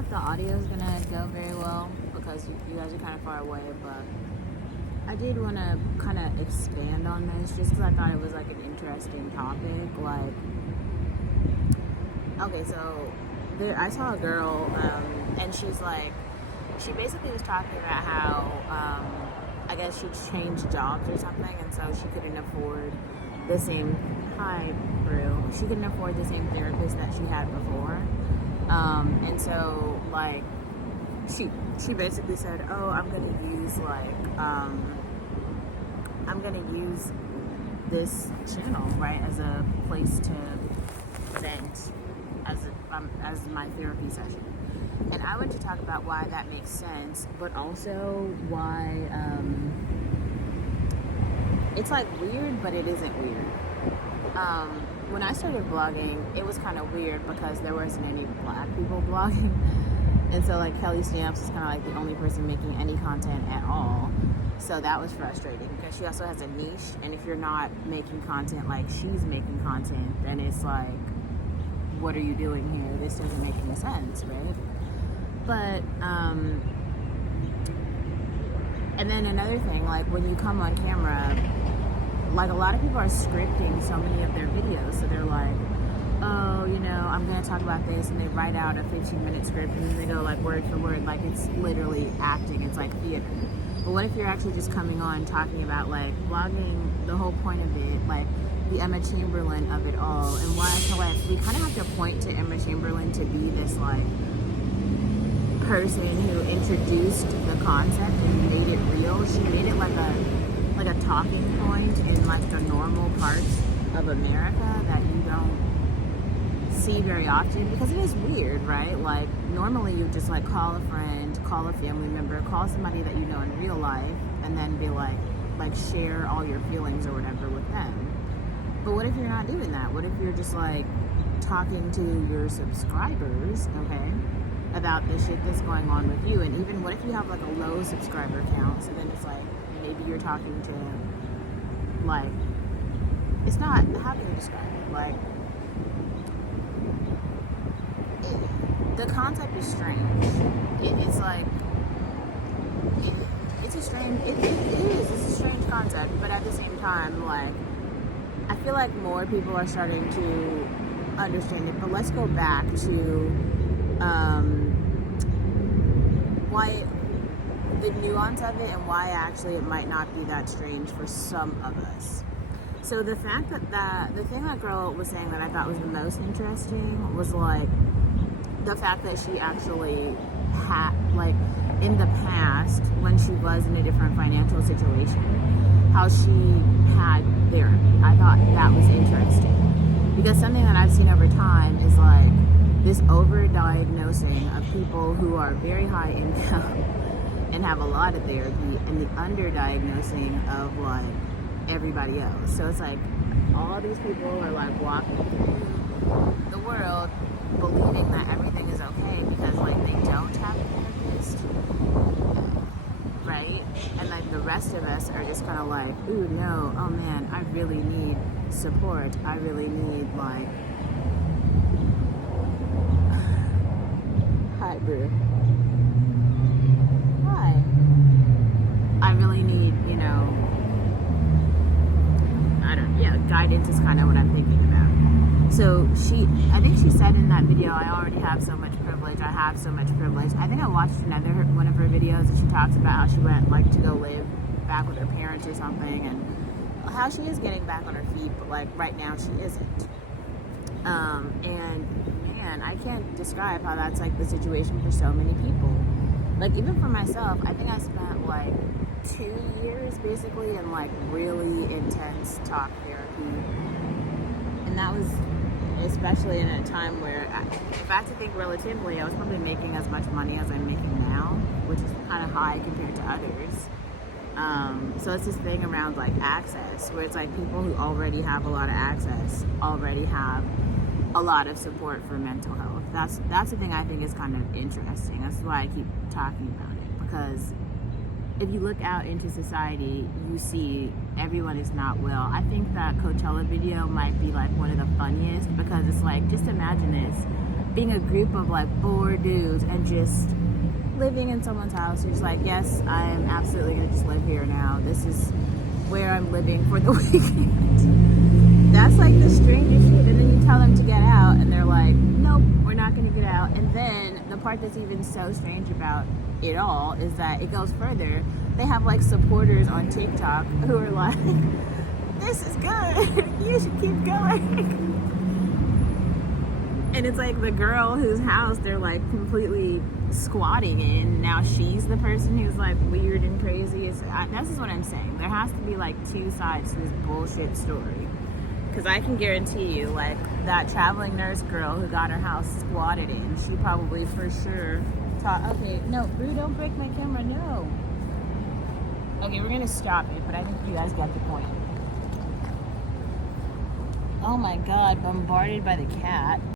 if the audio is gonna go very well because you guys are kind of far away, but I did want to kind of expand on this just because I thought it was like an interesting topic. Like, okay, so I saw a girl, and she's like, she basically was talking about how I guess she changed jobs or something, and so she couldn't afford the same she couldn't afford the same therapist that she had before, and so like she basically said, oh, I'm gonna use this channel, right, as a place to vent as my therapy session. And I want to talk about why that makes sense, but also why it's like weird, but it isn't weird. When I started blogging, it was kind of weird because there wasn't any black people blogging. And so like Kelly Stamps is kind of like the only person making any content at all. So that was frustrating because she also has a niche. And if you're not making content like she's making content, then it's like, what are you doing here? This doesn't make any sense, right? But, and then another thing, like when you come on camera, like a lot of people are scripting so many of their videos. So they're like, oh, you know, I'm going to talk about this. And they write out a 15-minute script and then they go like word for word, like it's literally acting. It's like theater. But what if you're actually just coming on talking about like blogging, the whole point of it, like the Emma Chamberlain of it all, and why I feel like we kind of have to point to Emma Chamberlain to be this like person who introduced the concept and made it real. She made it like a talking point in like the normal parts of America that you don't see very often, because it is weird, right? Like normally you just like call a friend, call a family member, call somebody that you know in real life, and then be like share all your feelings or whatever with them. But what if you're not doing that? What if you're just like talking to your subscribers, okay, about the shit that's going on with you? And even what if you have like a low subscriber count? So then it's like maybe you're talking to like, it's not, how can you describe it? Like, the concept is strange. It's like, it's a strange, it's a strange concept, but at the same time, like, I feel like more people are starting to understand it. But let's go back to why the nuance of it and why actually it might not be that strange for some of us. So the fact that the thing that girl was saying that I thought was the most interesting was like the fact that she actually had, like, in the past when she was in a different financial situation, how she had therapy. I thought that was interesting because something that I've seen over time is like this over-diagnosing of people who are very high income and have a lot of therapy, and the under-diagnosing of like everybody else. So it's like all these people are like walking through the world believing that everything is okay because like they don't have a therapist, right? And like the rest of us are just kind of like, ooh, no, oh man, I really need support. I really need like, hi, Brew. Hi. I really need, you know, guidance is kind of what I'm thinking about. So I think she said in that video, I already have so much privilege. I have so much privilege. I think I watched one of her videos and she talks about how she went like to go live back with her parents or something, and how she is getting back on her feet, but like right now she isn't. And man, I can't describe how that's like the situation for so many people. Like even for myself, I think I spent like 2 years basically in like really intense talk therapy, and that was especially in a time where if I have to think relatively, I was probably making as much money as I'm making now, which is kind of high compared to others. So it's this thing around like access, where it's like people who already have a lot of access already have a lot of support for mental health. That's the thing I think is kind of interesting. That's why I keep talking about it, because if you look out into society, you see everyone is not well. I think that Coachella video might be like one of the funniest, because it's like, just imagine this. being a group of like 4 dudes and just living in someone's house. You're just like, yes, I am absolutely gonna just live here now. This is where I'm living for the weekend. That's like the strangest shit. And then you tell them to get out and they're like, nope, we're not gonna get out. And then the part that's even so strange about it all is that it goes further. They have like supporters on TikTok who are like, this is good, you should keep going. And it's like the girl whose house they're like completely squatting in, now she's the person who's like weird and crazy. This is what I'm saying. There has to be like 2 sides to this bullshit story. Because I can guarantee you, like, that traveling nurse girl who got her house squatted in, she probably for sure taught, okay, no, Boo, don't break my camera, no. Okay, we're gonna stop it, but I think you guys get the point. Oh my God, bombarded by the cat.